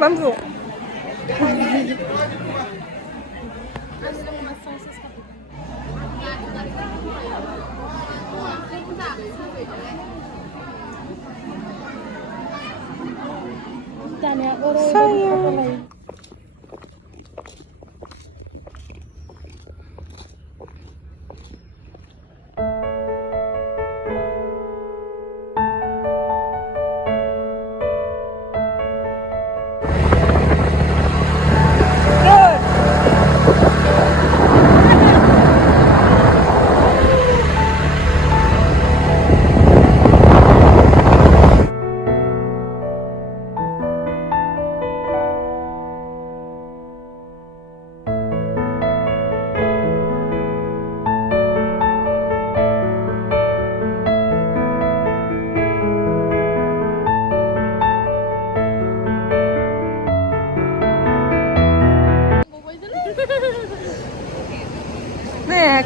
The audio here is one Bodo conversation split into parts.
Mampu. Sayang.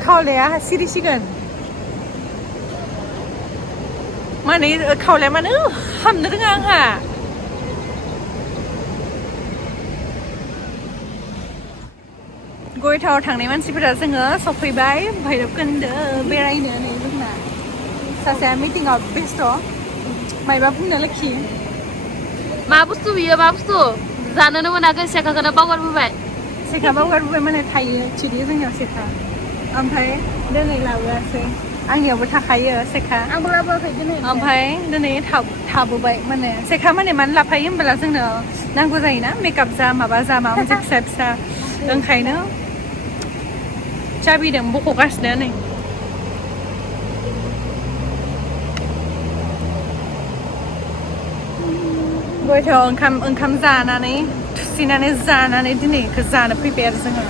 Khawlaya siri sigan mani khawlaya manu hamno roङा आंहा गयथाव थांनाय मानसिफोरा जोङो सफैबाय भैरबकुन्द बेरायनो नै जोंना सासेया मिटिंआव बेस्थ मायबा बुंनो लाखि मा बुस्थु बियो मा बुस्थु जानोनो मोनाखै सेखाखौनो बावगारबोबाय सेखा बावगारबोबाय माने थायो थिदि जोंनियाव सेखा ओमफ्राय दिनै लाबोआसै आंनियावबो थाखायो सेखा आंबो लाबोआखै दिनै ओमफ्राय दिनै थाबोबाय माने सेखा माने मानो लाफायो होनबोला जोंनो नांगौ जायोना मेकआप जा माबा मोनसे फिसा फिसा ओंखायनो चाबिदों बख'गासिनो नै गयथाव ओंखाम जानानै थुसिनानै जानानै दिनैखौ जानो फैबाय आरो जोङो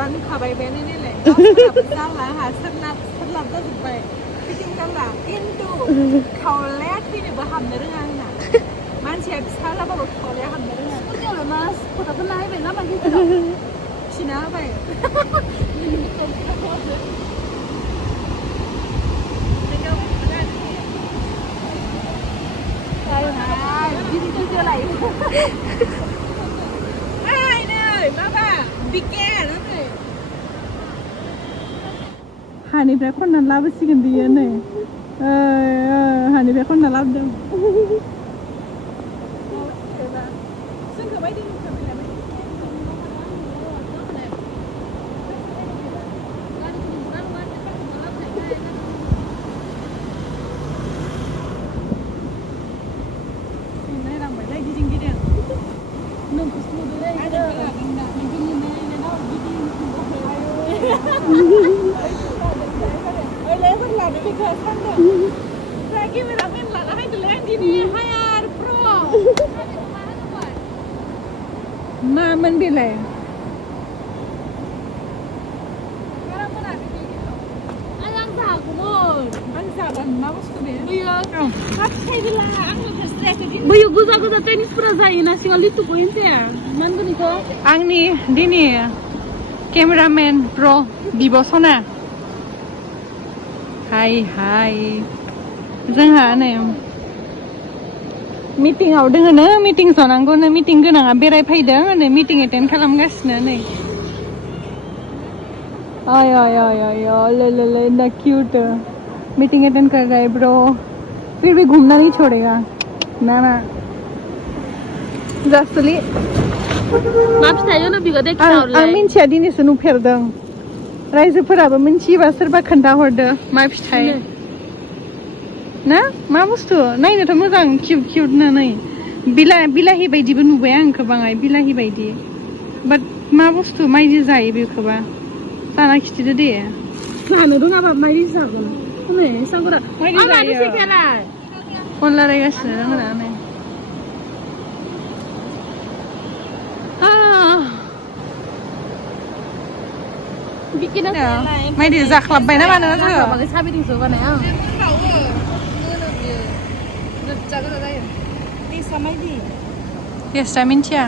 बानखाबाय बे नायलाय जाला आंहा सोरलाब जाजोब्बाय फिटिं जाला खिन्थु खावलाया थैनोबो हाबनो रोङा आंना मानसिया फिसा जाबाबो खावलाया हाबनो रोङा मा फट'खौ नायबाय ना मानसि खिना होबाय माबा बिकेन हानिफ्राय खननानै लाबोसिगोन बियो नै हानिफ्राय खनना लाबोदों मामोन बेलाय बैयो गोजा गोजा टेनिसफोरा जायोना सिङाव लिथुखौ जाया मानगोन बेखौ आंनि दिनै केमेरामेन प्र बिब'सना हाय हाय जोंहा नै मिटिंआव दोङोनो मिटिं जनांगौनो मिटिं गोनाङा बेरायफैदों नै मिटिं एटेन्ड खालामगासिनो नै आय आय आय आय ले ना क्यूट मीटिंग अटेंड कर रहा है ब्रो फिर भी घूमना नहीं छोड़ेगा ना जास्तली मा फिथाइयो ना बिगा दे आं मिन्थिया दिनैसो नुफेरदों रायजोफोराबो मिन्थियोबा सोरबा खोन्थाहरदो मा फिथाइ ना मा बुस्थु नायनोथ' मोजां किउट किउट ना नै बिलाहि बायदिबो नुबाय आं गोबाङै बिलाहि बायदि बाट मा बुस्थु मायदि जायो बेखौबा जाना खिथिदो दे जानो रोङाबा मायदि जागोन नै सांगरा आंनानो सेखालाय फन रायलायगासिनो जोंना नै बिकिना मायदि जाख्लाबबाय ना मानो जोङो माने साबिदिंसो बानाय आं टेस्टा मिन्थिया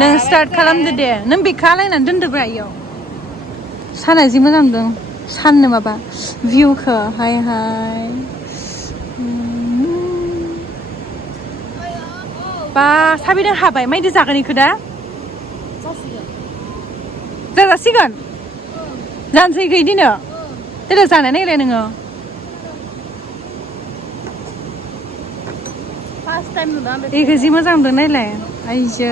नों स्टार्ट खालामदो दे नों बेखौ आलायनानै दोनदोब्रा इयाव साना जि मोजां नुदों साननो माबा भिउखौ हाय हाय बा साबिदों हाबाय मायदि जागोन इखो दा जाजासिगोन जानोसै गैदिनो देलाय जानाय नायलाय नोङो फार्स्ट टाइम नुदों आं इखो जि मोजां नुदों नायलाय आइजै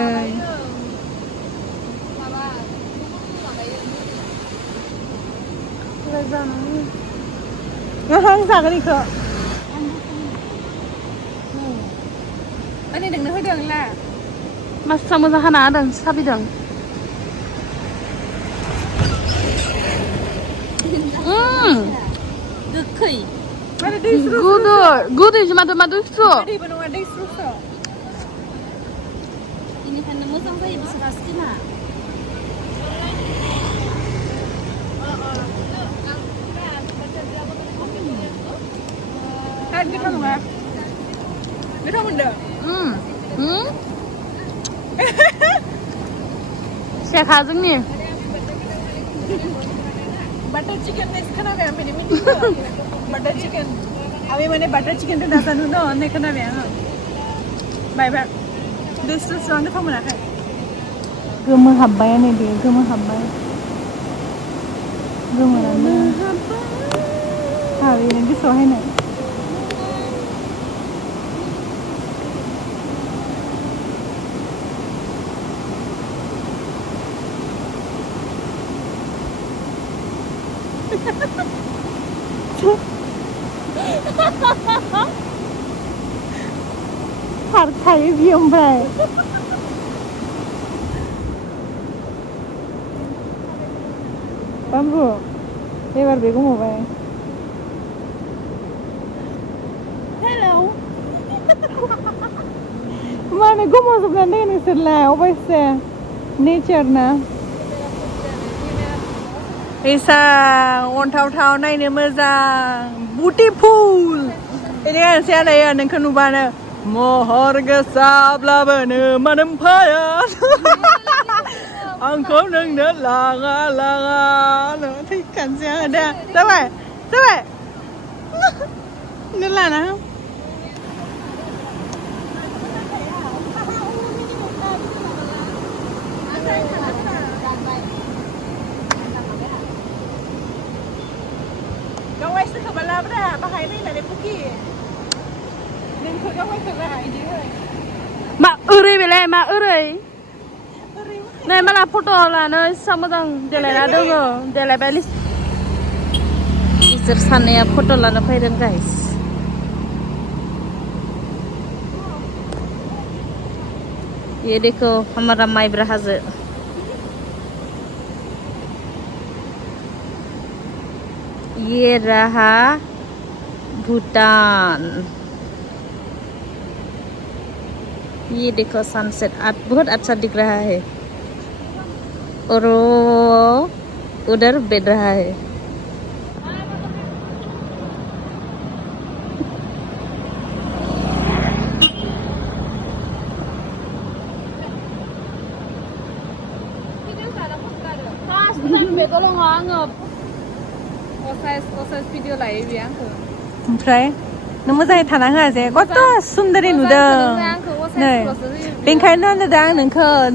आं जागोन इखो ओरै नोंनो होदों ला मास्रा मोजां हाना होदों साबिदों गोखै गोदैसो माथो मा दैसु दैबो नङा दैस्रुसो बेनिखायनो मोजां जायो बिसोरा स्किना गोथाव नङा गोथाव मोनदों शेखा जोंनि बटर चिकन टेस्ट खोनाबाय आं बेनि मिटिंखौ बटर चिकन आबे माने बटर चिकन तो दाजानु न होननाय खोनाबाय आङो बायबा दैस्रुस्रु आं गोथाव मोनाखै गोमो हाबबायानो दे गोमो हाबबाय गोमोरानो हाबैनो गोसोआवहाय नै खारखायो बियो ओमफ्राय बामरु एबार बे गोमाबाय हेलौ मानो गोमाजोबनानै दङ नोंसोरलाय अबयसे नेचार ना एसा अन्थावथाव नायनो मोजां बिउटिफुल बिदि होनसै आदायो नोंखौ नुबानो महर गोसाब्लाबो नों मानो फाया आंखौ नोंनो लाङा लाङा थैखानोसै आङो दा जाबाय जाबाय नों लाना गावायसो खोबालाब्रा बाहाय नायनानै फुखि नोंखौ गावायखोब्रा इदि होय मा ओरै बेलाय मा ओरै नै माला फट' लानो इसा मोजां देलायना दोङो देलायबाय इसोर सानैया फट' लानो फैदों गाइस ये देखो हमारा माइब्रा हाजो ये रहा भूटान ये देखो सनसेट बहुत अच्छा दिख रहा है और उधर बैठ रहा है ओमफ्राय नों मोजाङै थाना होआ जे कत सुन्दरी नुदों नै बेनिखायनो होनदों आं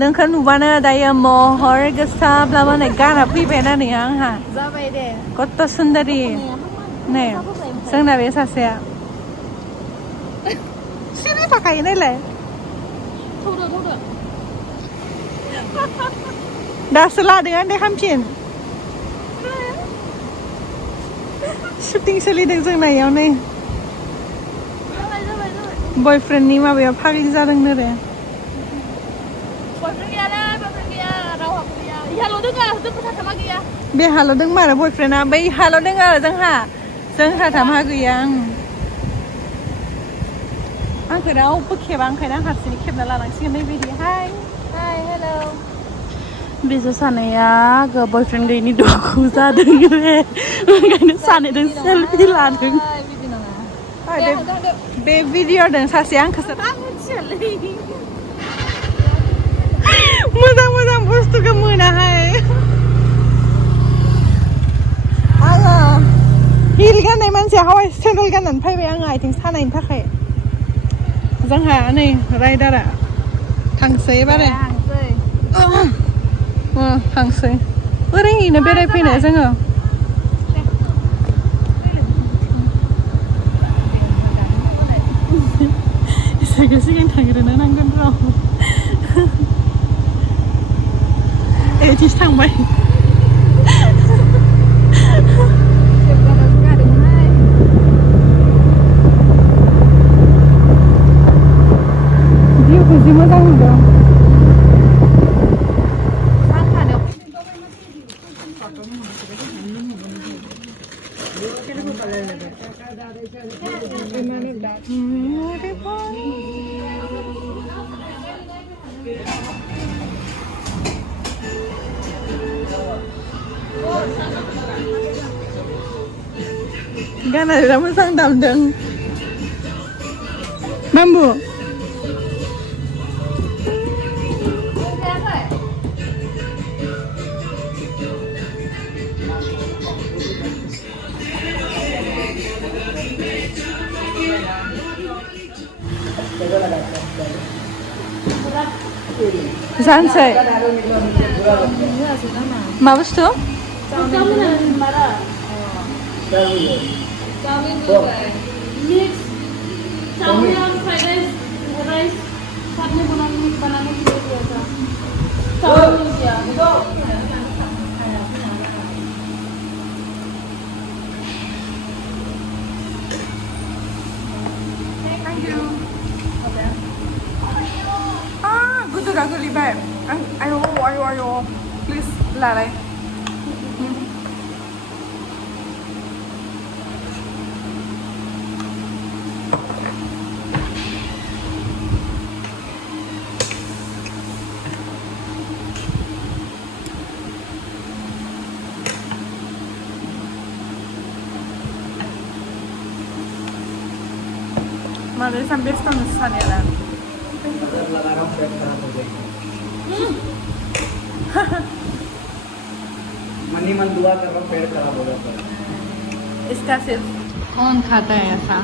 नोंखौ नुबानो दायो महर गोसाब्लाबो नै गाना फैबायना नै आंहा जाबाय दे कत सुन्दरी नै जोंना बे सासेया सिरि थाखायो नायलाय दासो लादों आं दे हामफिन शुटिं सोलिदों जोंना इयाव नै बयफ्रेन्डनि माबायाव फाग्लि जादोंनो रे बे हाल' दों आरो बयफ्रेन्डआ बै हाल' दों आरो जोंहा थामहा गैया आंखौ रावबो खेबा ओंखायनो आं हारसिङै खेबना लानांसिगोन नैबायदि हाय हेलौ बिसोर सानैया बयफ्रेन्ड गैयिनि दुखु जादों रे ओंखायनो सानैजों सेलफि लादों बे भिडिअ'दों सासे आंखौसो मोजां मोजां बुस्थुखौ मोनाहाय आङो हिल गाननाय मानसिया हावाइ सेन्देल गाननानै फैबाय आङो आथिं सानायनि थाखाय जोंहा नै राइडारा थांसै बारे हांसै थांसै ओरैनो बेरायफैनो जोङो इसोरखौ सिगां थांग्रोनो नांगोन र' एथिस थांबाय भिउखौ जि मोजां नुदों गाना बिराद मोजां दामदों बाम्बु जानसै मा बुस्थु गुदुरा गोलैबाय आयौ आयौ आयौ प्लिज लालाय Madre San Besto no sale a money मन दुआ कर रहा पेड़ खराब हो जाता है इसका सिर्फ कौन खाता है ऐसा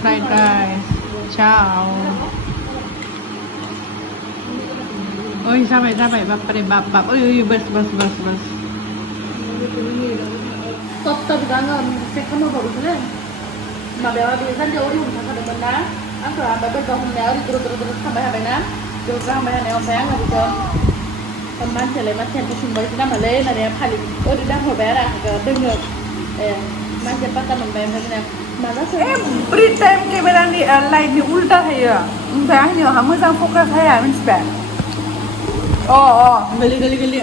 फ्राइड राइस चाव ओय जाबाय जाबाय बाप रे बाप बाप ओय ओय बस बस बस बस Top jangan second mau baru kan? Mabel biasa dia ori untuk ada benda. Aku ambil betul benda ori terus sampai habis na. Terus sampai na saya nggak bisa. Teman saya macam tu sumber kita malay, nari kali. Ori dah berbeda ke dengar. Macam patah membayar macam mana saya? Every time kamera ni light ni ulta है या. Bayang ni हम मज़ा फोकस है यार इंस्पेक्ट. गली गली गली.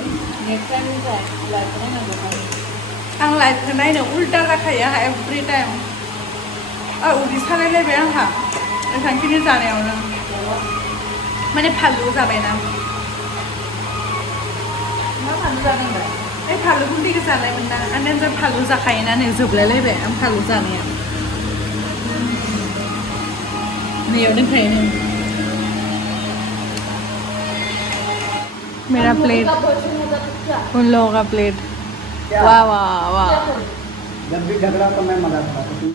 Next time saya live kan nggak ada. आं लाइभ होनायनो उल्टा जाखायो आंहा एभ्रि टाइम उदै सालायलायबाय आंहा एसांखिनि जानायावनो माने फानलु जाबायना मा फानलु जादोंलाय ओइ फानलु गुन्दैखौ जानायमोन ना आंनिया जों फानलु जाखायोना नै जोबलायलायबाय आं फानलु जानाया नैयाव दोनखायो नों मेरा प्लेट उन लोगों का प्लेट वाह वाह वाह जब भी झगड़ा तो मैं मना था